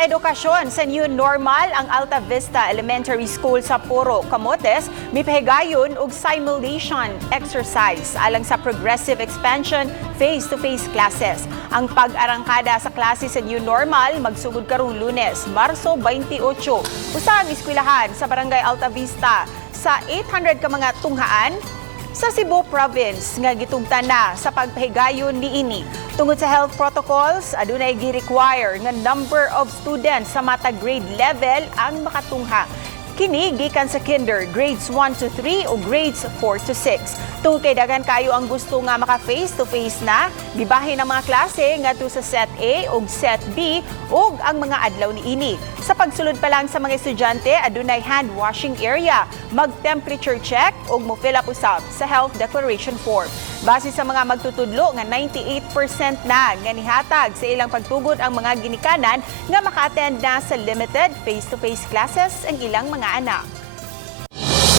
sa edukasyon sa new normal ang Altavista Elementary School sa Poro, Camotes, gipahigayon og simulation exercise alang sa progressive expansion face-to-face classes. Ang pag-arangkada sa klase sa new normal magsugod karong Lunes, Marso 28. Usa ang eskwelahan sa Barangay Altavista sa 800 ka mga tunghaan sa Cebu Province nga gitugtan na sa pagpahigayon niini. Tungod sa health protocols, adunay gi-require nga number of students sa matag grade level ang makatungha. Kini gikan sa kinder, grades 1 to 3 o grades 4 to 6. Tungod kay daghan kayo ang gusto nga maka face-to-face na, gibahin ang mga klase ngadto sa set A o set B ug ang mga adlaw niini. Sa pagsulod pa lang sa mga estudyante, adunay hand washing area, mag-temperature check ug mo-fill up usab sa health declaration form. Base sa mga magtutudlo nga 98% na nga nihatag sa ilang pagtugod ang mga ginikanan nga maka-attend na sa limited face-to-face classes ang ilang mga anak.